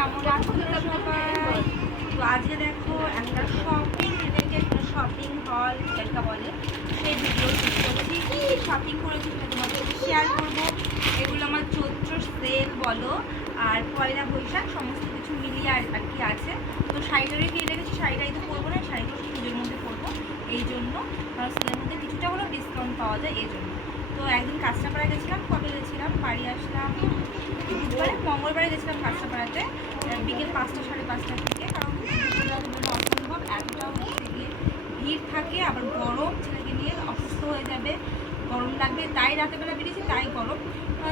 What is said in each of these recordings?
কেমন আছো সবাই? তো আজকে দেখো একটা শপিং রিলেটেড শপিং হল যেটা বলে সেই ভিডিও শুট করছি। কি শপিং করেছি সেটা তোমাদের সাথে শেয়ার করবো। এগুলো আমার চৈত্র সেল বলো আর পয়লা বৈশাখ সমস্ত কিছু মিলিয়ে আর কি আছে। তো শাড়িটারই কিনে রেখেছি, শাড়িটাই তো পরবো না, শাড়িটা পুজোর মধ্যে পরবো এই জন্য, কারণ সেলের মধ্যে কিছুটা হলেও ডিসকাউন্ট পাওয়া যায় এই জন্য। তো একদিন কাঁচরাপাড়া গেছিলাম, কবে গেছিলাম, বাড়ি আসলাম বুধবারে, মঙ্গলবারে গেছিলাম কাঁচরাপাড়াতে বিকেল 5টা 5:30 থেকে, কারণ অসম্ভব এতটা হচ্ছে গিয়ে ভিড় থাকে, আবার গরম, ছেলেকে নিয়ে অসুস্থ হয়ে যাবে, গরম লাগবে, তাই রাতেরবেলা বেরিয়েছি, তাই গরম।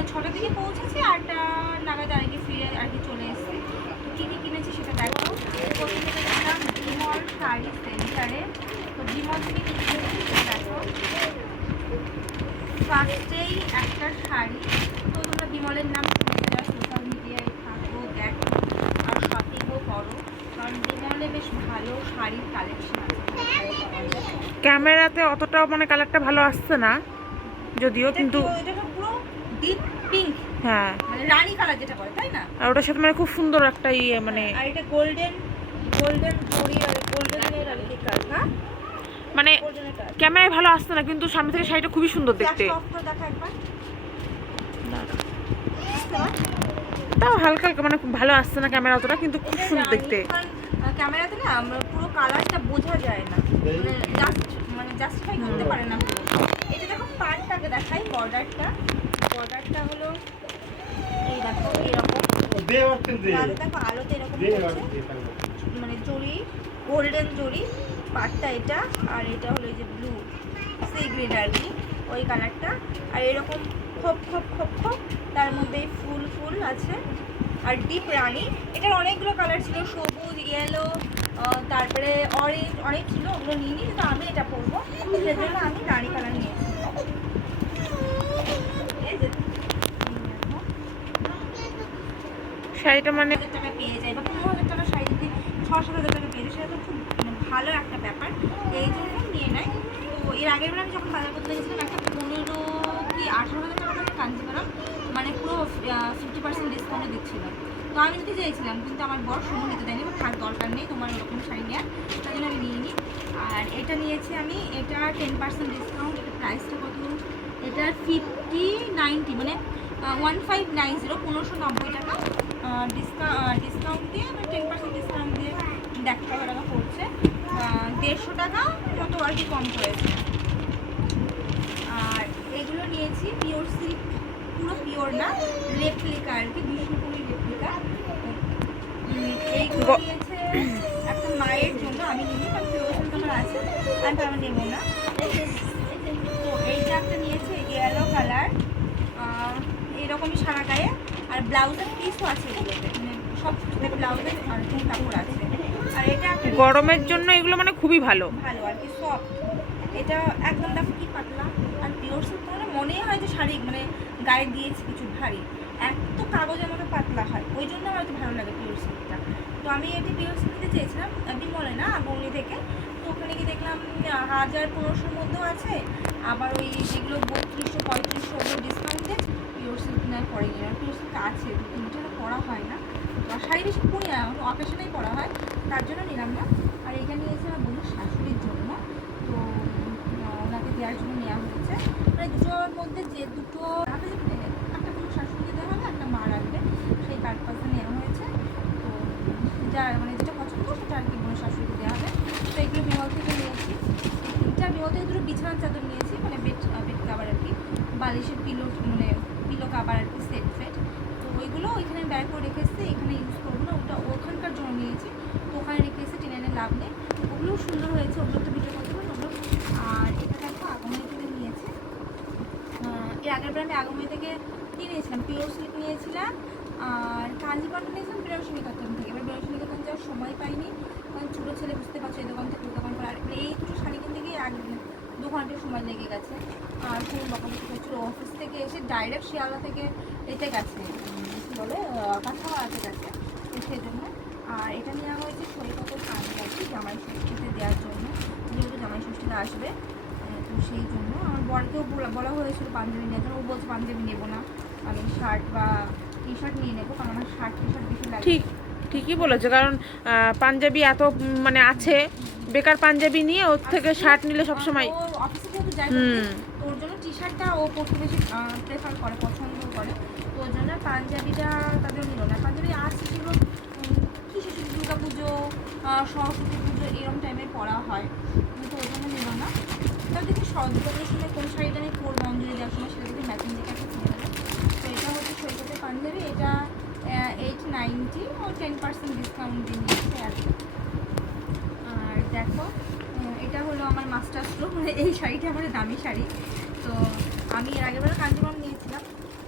6টার দিকে পৌঁছেছি, 8টা নাগাদ আর কি ফিরে আর কি চলে এসেছি। তো কী কী কিনেছি সেটা দেখো। প্রথমে গেছিলাম ডিমল শাড়ি সেন্টারে। তো ডিমল থেকে কী কিনেছি সেটা দেখো। ফার্স্টেই একটা শাড়ি, তো তোমরা বিমলের নাম শুনে যারা সোশ্যাল মিডিয়ায় থাকো, দেখো আর শপিংও করো, কারণ বিমলে বেশ ভালো শাড়ির কালেকশন আছে। ক্যামেরাতে অতটাও মানে কালারটা ভালো আসছে না যদিও, কিন্তু এটা পুরো ডিপ পিঙ্ক, হ্যাঁ মানে রানী কালার যেটা বলে, তাই না? আর ওটার সাথে মানে খুব সুন্দর একটা মানে আর এটা গোল্ডেন গোল্ডেন জরি আর গোল্ডেনের আর কি কাজ, হ্যাঁ মানে গোল্ডেনের কাজ। ক্যামেরায় ভালো আসছে না, কিন্তু সামনে থেকে শাড়িটা খুবই সুন্দর দেখতে। দেখা একবার তাও হালকা হালকা মানে খুব ভালো আসছে না ক্যামেরা অতটা, কিন্তু খুব সুন্দর দেখতে। ক্যামেরাতে না আমরা পুরো কালারটা বোঝা যায় না, মানে জাস্টিফাই করতে পারে না পুরো। এটা দেখো পার্টটাকে দেখাই, বর্ডারটা হলো এই দেখো এরকম, দেখো আলোতে এরকম হচ্ছে, মানে জরি গোল্ডেন জরি পার্টটা এটা, আর এটা হলো এই যে ব্লু সি গ্রিন আর কি ওই কালারটা, আর এরকম খোপ খোপ খোপ খোপ, তার মধ্যে ফুল ফুল আছে আর ডিপ রানি। এটার অনেকগুলো কালার ছিল, সবুজ, ইয়েলো, তারপরে অরেঞ্জ, অনেক ছিল, ওগুলো নিয়ে নিই, কিন্তু আমি এটা পরবো সেজন্য আমি রানি কালার নিয়েছি। শাড়িটা মানে 1,000 টাকা পেয়ে যায় বা 15,000 টাকা শাড়ি যদি 6-7,000 টাকা পেয়ে যায়, সেটা তো খুব ভালো একটা ব্যাপার, এই জন্য নিয়ে নেয়। তো এর আগের বার আমি যখন বাজার করতে গেছিলাম একটা 15 কি 18,000 টাকা দামের কাঞ্জিভারাম, মানে পুরো 50% ডিসকাউন্টে দিচ্ছিলাম। তো আমি নিতে চেয়েছিলাম, কিন্তু আমার বর সময় নিতে দেয়নি, থাক দরকার নেই তোমার ওরকম শাড়ি নেওয়ার, তার জন্য আমি নিয়ে নিই। আর এটা নিয়েছি আমি, এটা 10% ডিসকাউন্ট, এটা প্রাইসটা কত, এটা 50-90 মানে 1590 1590 টাকা ডিসকাউন্ট দিয়ে, মানে 10% ডিসকাউন্ট দিয়ে 1,000 টাকা পড়ছে, 150 টাকা মতো আর কি কম করেছে। আর এগুলো নিয়েছি পিওর সিল্ক, পুরো পিওর না, রেপ্লিকা আর কি, বিষ্ণুপুরি রেপ্লিকা। এইগুলো নিয়েছে একটা মায়ের জন্য, আমি নিই, কারণ পিওর সিল্ক আমার আছে, আমি তো আমার নেবো না। তো এইটা একটা নিয়েছে ইয়েলো কালার, এরকমই সারা গায়ে, আর ব্লাউজের পিসও আছে এগুলোতে, মানে সব ব্লাউজের আর কি কাপড় আছে। আর এটা একটা গরমের জন্য এগুলো মানে খুবই ভালো ভালো আর কি, সফট, এটা একদম দেখো কি পাতলা, আর পিওর সিল্ক মানে মনেই হয় যে শাড়ি মানে গায়ে দিয়েছি কিছু ভারী, এত কাগজের মতো পাতলা হয়, ওই জন্য আমার তো ভালো লাগে পিওর সিল্কটা। তো আমি এটি পিওর সিল্ক নিতে চেয়েছিলাম বিমলে না, বৌনি থেকে। তো ওখানে গিয়ে দেখলাম 1000-1500 মধ্যেও আছে, আবার ওই যেগুলো 3200-3500 ওগুলো ডিসকাউন্টে পিওর সিল্ক নেওয়ার পরে নিয়ে, পিওর সিল্ক আছে, কিন্তু পরা হয় না, আর শাড়ি বেশি পরি না, অকেশনেই পরা হয়, তার জন্য নিলাম না। আর এটা নিয়েছে আমার বোনের শাশুড়ির জন্য, তো ওনাকে দেওয়ার জন্য নেওয়া হয়েছে, মানে দুটোর মধ্যে যে দুটো একটা বোনের শাশুড়িকে দেওয়া হবে, একটা মা রাখবে, সেই পারপাসে নেওয়া হয়েছে। তো যার মানে যেটা পছন্দ সেটা আর কি বোনের শাশুড়িকে দেওয়া হবে। তো এগুলো বিমল থেকে নিয়েছি, এটা বিমল থেকে দুটো বিছানার চাদর নিয়েছি, মানে বেড কাভার আর কি, বালিশের মানে পিলো কাভার আর কি, সেট ফেট। তো ওইগুলো ওইখানে ব্যাগ করে রেখে এসেছি, এখানে ইউজ করবো না, ওটা ওখানকার জন্য নিয়েছি, তো ওখানে রেখে এসে টেনে এনে লাভ নেই, ওগুলোও সুন্দর হয়েছে, ওগুলো তো ভিডিও করতে পারেন ওগুলো। আর এটা দেখো আগমনী থেকে নিয়েছে, এর আগের বার আমি আগমনী থেকে নিয়েছিলাম, পিওর সিল্ক নিয়েছিলাম, আর কাঞ্জিপাড়া নিয়েছিলাম বেনারসি নিকেতন থেকে। এবার বেনারসি নিকেতন যাওয়ার সময় পাইনি, কারণ ছোটো ছেলে বুঝতে পারছো এই দোকান থেকে ওই দোকান করে, আর এই দুটো শাড়ি কিনতে গিয়ে 2 ঘন্টা সময় লেগে গেছে, আর খুব বকাবকি করছিল, অফিস থেকে এসে ডাইরেক্ট শিয়ালদা থেকে এতে গেছে, কী বলে কাঁচাপাড়াতে গেছে, তো সেই জন্য। আর এটা নেওয়া হয়েছে সৈকতের পাঞ্জাবি জামাই ষষ্ঠীতে দেওয়ার জন্য, যেহেতু জামাই ষষ্ঠীতে আসবে, তো সেই জন্য আমার বরকেও বলা হয়েছিল পাঞ্জাবি নেওয়ার জন্য, ও বলছে পাঞ্জাবি নেবো না, আমি শার্ট বা টি শার্ট নিয়ে নেবো, কারণ আমার শার্ট টি শার্ট বেশি লাগে। ঠিক ঠিকই বলেছে, কারণ পাঞ্জাবি এত মানে আছে, বেকার পাঞ্জাবি নিয়ে ওর থেকে শার্ট নিলে সবসময়। ও অফিসে যেহেতু যায় হুম। তো ওর জন্য টি শার্টটা ও পরতে বেশি প্রেফার করে, পছন্দ করে। তো ওর জন্য পাঞ্জাবিটা তাদের নিল না। পাঞ্জাবি আছে সেগুলো কি শেষে দুর্গা পুজো, সরস্বতী পুজো এরকম টাইমে পরা হয়, কিন্তু ওর জন্য নিল না। তার দেখি দুর্গা পুজোর সময় কোন শাড়িটা আমি পরবো অঞ্জলি দেওয়ার সময়, সেটা দেখি ম্যাচিং দেখে একটা কিনে নেবো। তো এটা হচ্ছে সৈকতের পাঞ্জাবি, এটা 890 ও 10% ডিসকাউন্ট দিয়ে নিয়েছে আর কি। আর দেখো এটা হলো আমার মাস্টার স্ট্রোক, মানে এই শাড়িটা আমার দামি শাড়ি। তো আমি এর আগের বার কাঞ্জিবরম নিয়েছিলাম।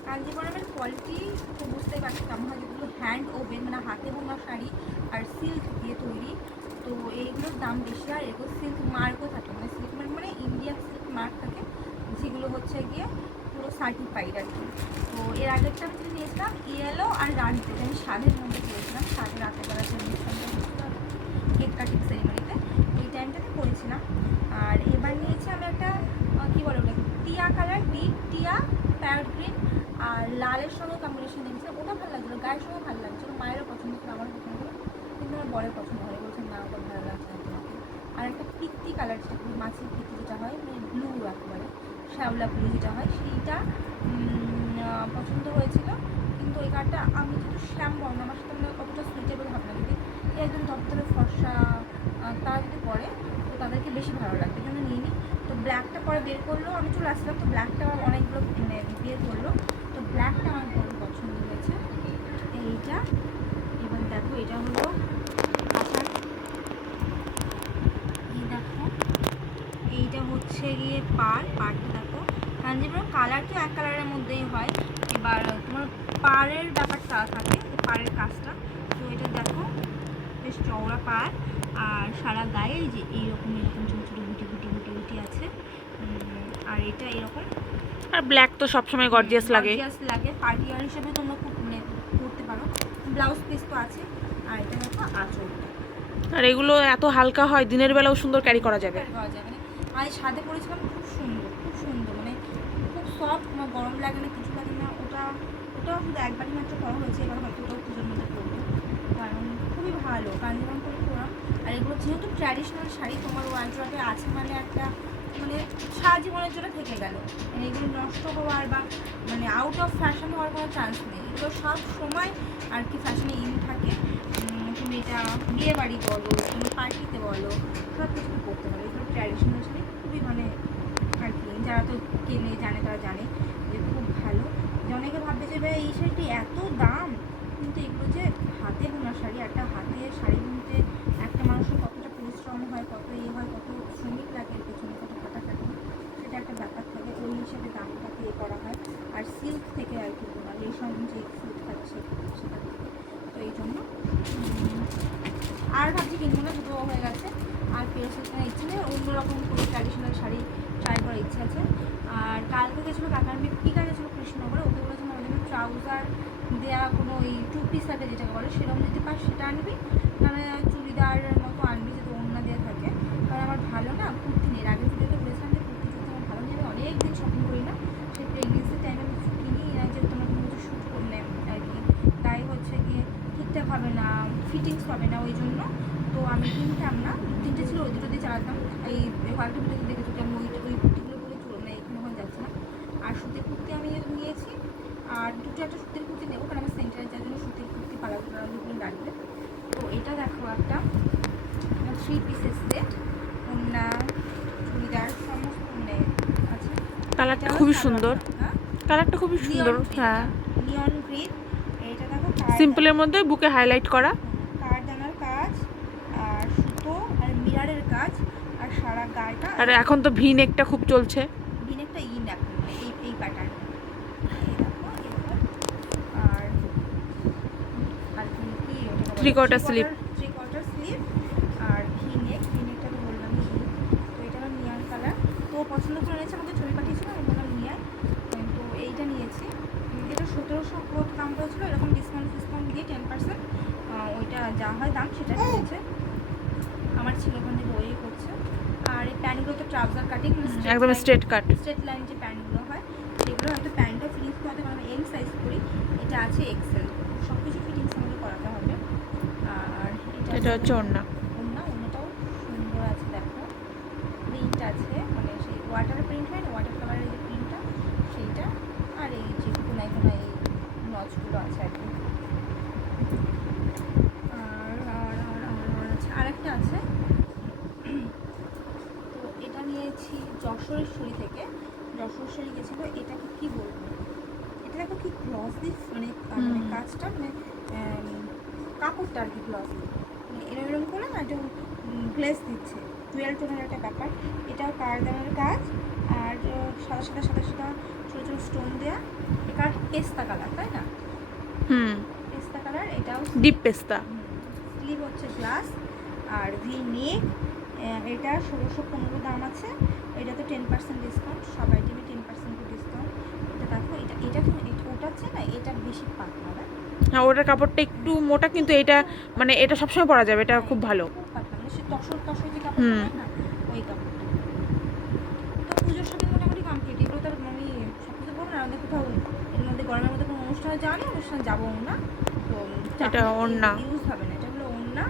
কাঞ্জিবরমের কোয়ালিটি তো বুঝতেই পারছি কেমন হয়, যেগুলো হ্যান্ড ওভেন মানে হাতে বোনা শাড়ি আর সিল্ক দিয়ে তৈরি, তো এইগুলোর দাম বেশি। আর এগুলো সিল্ক মার্কও থাকে, মানে সিল্ক মার্ক মানে ইন্ডিয়ান সিল্ক মার্ক থাকে, যেগুলো হচ্ছে গিয়ে পুরো সার্টিফাইড আর কি। তো এর আগেরটা আমি নিয়েছিলাম ইয়েলো আর রানিতে, আমি স্বাদের মধ্যে পেয়েছিলাম, স্বাদের রাতের বেলা যে অনুষ্ঠানটা হচ্ছিল কেক কাটিং সেরিমনিতে, এই টাইমটাতে করেছিলাম। আর এবার নিয়েছি আমি একটা কী বলে ওটা, টিয়া কালার, ডিপ টিয়া প্যারট গ্রিন আর লালের সঙ্গে কম্বিনেশন নিয়েছিলাম। ওটা ভালো লাগছিলো, গায়ের সঙ্গে ভালো লাগছিলো, মায়েরও পছন্দ ছিল, আমারও পছন্দ ছিল, কিন্তু আমার বরের পছন্দ হয়, বলছেন না ওটা ভালো লাগছে না তোমাকে। আর একটা পিত্তি কালার, যেটা মাছের পিত্তি যেটা হয়, মানে ব্লু একেবারে শ্যাওলা ব্লু যেটা হয়, সেইটা পছন্দ হয়েছিল। কিন্তু ওই কালারটা আমি যেহেতু শ্যাম বর্ণ, আমার সাথে মানে অতটা সুইটেবল হবে না, যদি একজন দপ্তরে ফর্সা তারা যদি পরে তো তাদেরকে বেশি ভালো লাগবে, এই জন্য নিয়ে নিই। তো ব্ল্যাকটা পরে বের করলো, আমি চলে আসলাম, তো ব্ল্যাকটা আমার অনেকগুলো বের করলো, তো ব্ল্যাকটা আমার বড় পছন্দ হয়েছে এইটা। এবার দেখো এটা হলো আসার, এই দেখো এইটা হচ্ছে গিয়ে পাড়টা দেখো, কাঞ্জিবরম কালার তো এক কালারের মধ্যেই হয়, এবার তোমার পাড়ের ব্যাপারটা থাকে, পাড়ের কাজটা। তো এটা দেখো বেশ চওড়া পাড়, আর সারা গায়ে এই যে এইরকম এরকম ছোটো ছোটো গুটি গুটি গুটি গুটি আছে। আর এটা এরকম, আর ব্ল্যাক তো সবসময় গর্জিয়াস লাগে। পার্টি ওয়্যার হিসেবে তোমরা খুব মানে করতে পারো। ব্লাউজ পিস তো আছে। আর এটা দেখো আঁচলটা, আর এগুলো এত হালকা হয়, দিনের বেলাও সুন্দর ক্যারি করা যাবে। মানে আমি সাথে পরেছিলাম, খুব সুন্দর খুব সুন্দর, মানে খুব সফট, আমার গরম লাগে না, কিছু লাগে না। ওটাও শুধু একবারই মাত্র করা হয়েছে, এবার হয়তো ওটাও পুজোর মধ্যে করবো, কারণ খুবই ভালো কাঞ্জিবরম করে পরাম। আর এগুলো যেহেতু ট্র্যাডিশনাল শাড়ি, তোমার ওয়ার্ড্রবে আছে মানে একটা মানে সারা জীবনের জন্য থেকে গেল, মানে এগুলো নষ্ট হওয়ার বা মানে আউট অফ ফ্যাশন হওয়ার কোনো চান্স নেই, এগুলো সব সময় আর কি ফ্যাশনে ইন থাকে। তুমি এটা বিয়ে বাড়ি বলো, তুমি পার্টিতে বলো, সব কিছু করতে পারো। এগুলো ট্র্যাডিশনাল শাড়ি খুবই মানে আর কি, যারা তো কেনে জানে তারা জানে যে খুব ভালো। যে অনেকে ভাববে যে ভাই এই শাড়িটি এত দাম, কিন্তু এগুলো যে হাতে বোনা শাড়ি, একটা হাতে শাড়ি বুনতে একটা মানুষের কতটা পরিশ্রম হয়, কত হয়, কত শ্রমিক লাগে এর পেছনে, কত খাটাখাটি, সেটা একটা ব্যাপার থাকে, ওই হিসেবে দামটাকে করা হয়। আর সিল্ক থেকে আর কি বোনা, রেশম যে সিল্ক থাকে সেটা থেকে, তো এই জন্য আর ভাবছি কিনবো না, দুটো হয়ে গেছে। আর ফেরত কেনার ইচ্ছে নেই, অন্যরকম কোনো ট্র্যাডিশনাল শাড়ি ট্রাই করার ইচ্ছে আছে। আর কালকে গেছিলো কাকার মেয়ে পিকা গেছিলো কৃষ্ণনগরে, ওকে বলেছিলাম আমার জন্য ট্রাউজার দেওয়া কোনো ওই টু পিস সাথে যেটাকে বলে সেরকম যদি পাস সেটা আনবি, মানে চুড়িদারের মতো আনবি যাতে ওড়না দেওয়া থাকে। কারণ আমার ভালো না কুর্তি নেই, আগে ভিডিওতে বলেছিলাম যে কুর্তি যদি আমার ভালো নেই, আমি অনেক দিন শপিং করি না, সেই প্রেগনেন্সির টাইমে আমি কিনি না, যেহেতু আমার কোনো কিছু শ্যুট করলে আর কি গায়ে হচ্ছে গিয়ে ঠিকঠাক হবে না, ফিটিংস হবে না, ওই জন্য তো আমি কিনতাম না। তিনটে ছিল, ওই দুটো দিয়ে চালাতাম। এই কয়েকটা ভিডিওতে দেখেছি যে আমি ওই কুর্তিগুলো পরে চলো না, এখানে ওখানে যাচ্ছে না। আর সুতির কুর্তি আমি নিয়েছি, আর দুটো একটা সুতির কুর্তি নেবো, কারণ আমার সেন্টারে যার জন্য সুতির কুর্তি পালাগুলো লাগবে। তো এটা দেখো একটা 3 পিসের সেট, ওড়না চুড়িদার সমস্ত মানে আছে। কালারটা খুবই সুন্দর, কালারটা খুবই সুন্দর। হ্যাঁ, নিয়ন গ্রিন। এটা দেখো সিম্পলের মধ্যে বুকে হাইলাইট করা, কারদানার কাজ আর সুতো আর মিরারের কাজ, আর সারা গায়েটা। আর এখন তো ভি নেকটা খুব চলছে, ভি নেকটা ইন এখন এই প্যাটার্ন। এই দেখো এরকম। আর আর কি 3/4 স্লিভ, স্লিভ আর ভি নেকটা তো বললাম। তো এটা হলো নিয়ন কালার, তো পছন্দ করে নিয়েছে, আমাকে ছবি পাঠিয়েছিল, আমি বললাম নিয়ে আয়। তো এইটা নিয়েছি, এটা 1700 দাম পড়েছিল, এরকম ডিসকাউন্ট দিয়ে 10% ওইটা যা হয় দাম সেটা নিয়েছে। আমার ছিল ওখান থেকে ওই করছে। আর এই প্যান্টগুলো তো ট্রাউজার কাটিং, একদম স্ট্রেট কাট, স্ট্রেট লাইন যে প্যান্টগুলো হয় সেগুলো হয়তো প্যান্টটা ফিটিংস করাতে, কারণ এম সাইজ করি, এটা আছে এক্সেল, সব কিছু ফিটিংস আমাকে করাতে হবে। এটা হচ্ছে ওড়না। অন্যটাও সুন্দর আছে, দেখো প্রিন্ট আছে, মানে সেই ওয়াটার প্রিন্ট হয় না, ওয়াটার কালারের যে প্রিন্টটা সেইটা, আর এই যে কোনায় কোনায় এই নচগুলো আছে আর কি। আর আছে আরেকটা আছে, তো এটা নিয়েছি যশোরেশ্বরী থেকে। যশোরেশ্বরী গেছিলো, এটাকে কি বলবো, এটা দেখো কি গ্লসি, মানে মানে কাজটা মানে কাপড়টা আর কি গ্লসি, মানে এরকম এরকম করে না একটু গ্লেস দিচ্ছে, ডুয়াল টোনের একটা ব্যাপার। এটাও কারদানের কাজ, আর সাদা সাদা সাদা সাদা ছোটো ছোটো স্টোন দেওয়া। এটা পেস্তা কালার, তাই না? পেস্তা কালার। এটাও ডিপ পেস্তা। স্লিভ হচ্ছে গ্লাস, আর ভি নেক। এটা 1615 দাম আছে। এটা তো 10% ডিসকাউন্ট, সব আইটেমে 10% ডিসকাউন্ট। এটা দেখো, এটা তো ওটা আছে না, এটা বেশি পাতলা না? হ্যাঁ, ওটার কাপড়টা একটু মোটা, কিন্তু এটা মানে এটা সবসময় পরা যাবে, এটা খুব ভালো। খুব পাতলা, মানে সে তসর তসর যে কাপড়টা হয় না, ওই কাপড়টা। তো পুজোর শপিং মোটামুটি কমপ্লিট। এগুলো তো আমি সব কিছু বলবো না, আমাদের কোথাও এর মধ্যে গরমের মধ্যে কোনো অনুষ্ঠানে যাওয়া নেই, অনুষ্ঠানে যাবো না, তো এটা ওড়না। ইউজ হবে না। এটা হলো ওড়না,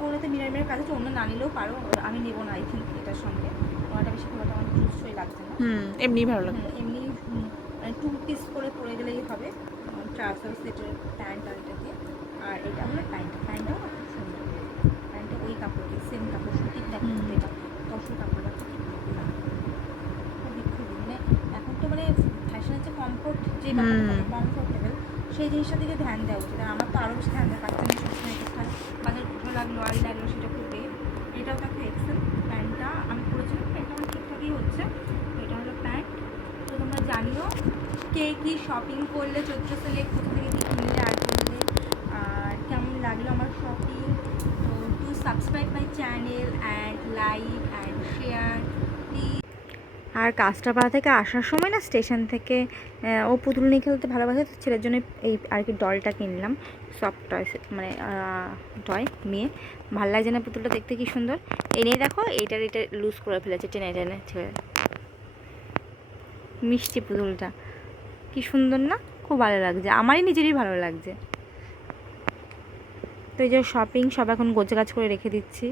ওড়নাতে মিরার মিরার কাজ আছে। অন্য না নিলেও পারো, আমি নেবো না আই থিঙ্ক এটার সঙ্গে। ওনাটা বেশি খুব একটা আমার জুসই লাগছে না। এমনি ভালো লাগে। এমনি 2 পিস করে পরে গেলেই হবে, ট্রাউজার সেটের প্যান্ট আর এটা দিয়ে। আর এটা হলো প্যান্টটাও না খুব সুন্দর, প্যান্টটা ওই কাপড়ে সেম কাপড়, সুতির দেখো এটা তসর কাপড় আছে, খুবই খুবই মানে এখন তো মানে ফ্যাশনের যে কমফোর্ট, যে ব্যাপারটা কমফোর্টেবল, সেই জিনিসটার দিকে ধ্যান দেওয়া উচিত। আর আমার তো আরও বেশি ধ্যান দেওয়া, বাচ্চা নিয়ে সবসময় কোথায় বাজার কোথাও লাগলো আড়ি লাগলো সেটা করবে। এটাও দেখো এক্সেল, প্যান্টটা আমি পরেছিলাম, প্যান্টটা আমার ঠিকঠাকই হচ্ছে। এটা হলো প্যান্ট। তো তোমরা জানিও কে কী শপিং করলে চৈত্র সেলে, কোথা থেকে কী কিনলে আর কিনলে, আর কেমন লাগলো আমার শপিং। তো to subscribe my channel and like and share please. আর কাঁচরাপাড়া থেকে আসার সময় না স্টেশন থেকে ও পুতুল নিয়ে খেলতে ভালোবাসে, তো ছেলের জন্য এই আর কি ডলটা কিনলাম, সফট টয়, মানে টয় মেয়ে। ভালো লাগছে না পুতুলটা দেখতে, কি সুন্দর। এই নিয়ে দেখো, এটা লুজ করে ফেলেছে টেনে টেনে ছেলে, মিষ্টি পুতুলটা কি সুন্দর না, খুব ভালো লাগছে, আমারই নিজেরই ভালো লাগছে। তো এই যে শপিং সব এখন গোছগাছ করে রেখে দিচ্ছি।